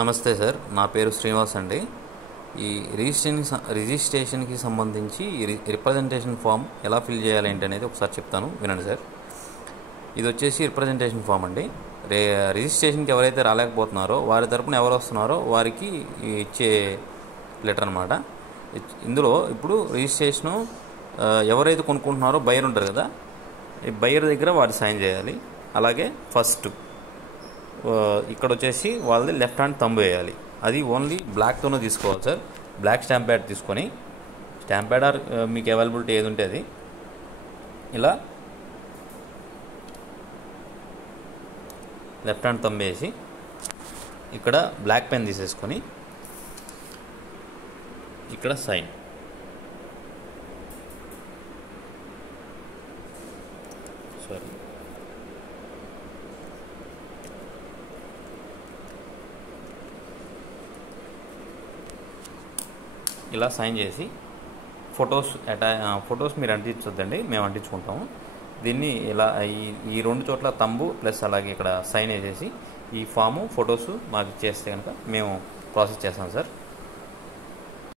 నమస్తే సార్, నా పేరు శ్రీనివాస్ అండి. ఈ రిజిస్ట్రేషన్కి సంబంధించి రిప్రజెంటేషన్ ఫామ్ ఎలా ఫిల్ చేయాలి ఏంటనేది ఒకసారి చెప్తాను, వినండి సార్. ఇది వచ్చేసి రిప్రజెంటేషన్ ఫామ్ అండి. రిజిస్ట్రేషన్కి ఎవరైతే రాలేకపోతున్నారో వారి తరపున ఎవరు వస్తున్నారో వారికి ఇచ్చే లెటర్ అనమాట. ఇందులో ఇప్పుడు రిజిస్ట్రేషను ఎవరైతే కొనుక్కుంటున్నారో బయర్ ఉంటారు కదా, ఈ బయర్ దగ్గర వారు సైన్ చేయాలి. అలాగే ఫస్ట్ ఇక్కడ వచ్చేసి వాళ్ళది లెఫ్ట్ హ్యాండ్ థంబ్ వేయాలి. అది ఓన్లీ బ్లాక్తోనే తీసుకోవాలి సార్. బ్లాక్ స్టాంప్ ప్యాడ్ తీసుకొని, స్టాంప్ ప్యాడ్ ఆర్ మీకు అవైలబిలిటీ ఏది ఉంటే అది, ఇలా లెఫ్ట్ హ్యాండ్ థంబ్ వేసి ఇక్కడ బ్లాక్ పెన్ తీసేసుకొని ఇక్కడ సైన్. సారీ, ఇలా సైన్ చేసి ఫొటోస్ మీరు అంటించొద్దండి, మేము అంటించుకుంటాము. దీన్ని ఇలా ఈ రెండు చోట్ల తంబు ప్లస్ అలాగే ఇక్కడ సైన్ వేసేసి ఈ ఫాము ఫొటోస్ మాకు ఇచ్చేస్తే కనుక మేము ప్రాసెస్ చేస్తాం సార్.